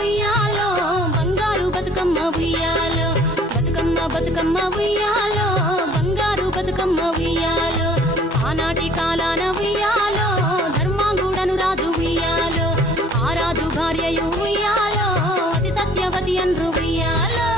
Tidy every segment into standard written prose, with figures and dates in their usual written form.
ఉయ్యాలో బంగారు బతుకమ్మ ఉయ్యాలో బతుకమ్మ బతుకమ్మ ఉయ్యాలో బంగారు బతుకమ్మ ఉయ్యాలో ఆనాటి కాలాన ఉయ్యాలో ధర్మాంగుడను రాజు ఉయ్యాలో ఆ రాజు భార్యయు ఉయ్యాలో అతి సత్యవతి అన్రు ఉయ్యాలో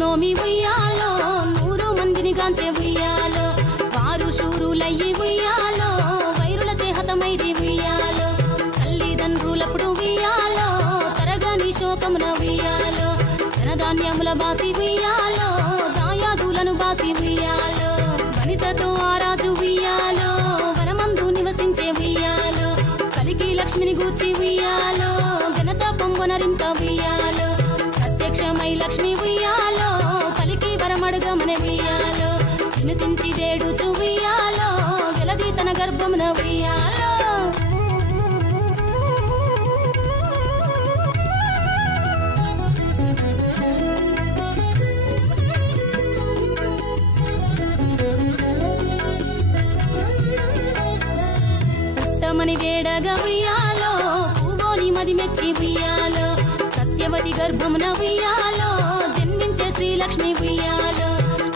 నోమి ఉయ్యాలో 100 మందిని గాంచే ఉయ్యాలో వారు శూరులయ్యి ఉయ్యాలో వైరుల చేహతమైరి ఉయ్యాలో తల్లిదండ్రులప్పుడు ఉయ్యాలో తరగని శోకమున ఉయ్యాలో ధనధాన్యముల బాసి ఉయ్యాలో దాయాదులను బాసి ఉయ్యాలో వనితతో ఆ రాజు ఉయ్యాలో వనమందు నివసించే ఉయ్యాలో కలికి లక్ష్మిని గూర్చి ఉయ్యాలో ఘనత పొంగొనరింప ఉయ్యాలో ప్రత్యక్షమై లక్ష్మి ఉయ్యాలో పలికి వరమడుగమని ఉయ్యాలో వినుతించి వేడుచు ఉయ్యాలో వెలది తన గర్భమున ఉయ్యాలో పుట్టమని వేడగా ఉయ్యాలో పూవోని మది మెచ్చి ఉయ్యాలో సత్యవతి గర్భమున ఉయ్యాలో జన్మించే శ్రీలక్ష్మి ఉయ్యాలో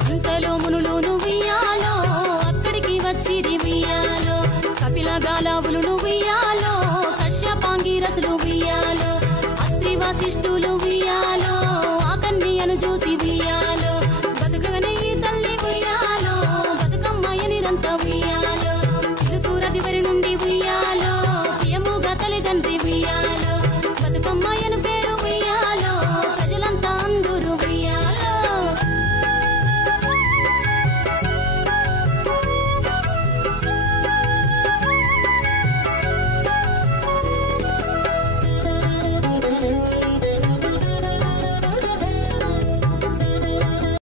అంతలో మునులును ఉయ్యాలో అక్కడికి వచ్చిరి ఉయ్యాలో కపిల గాలావులును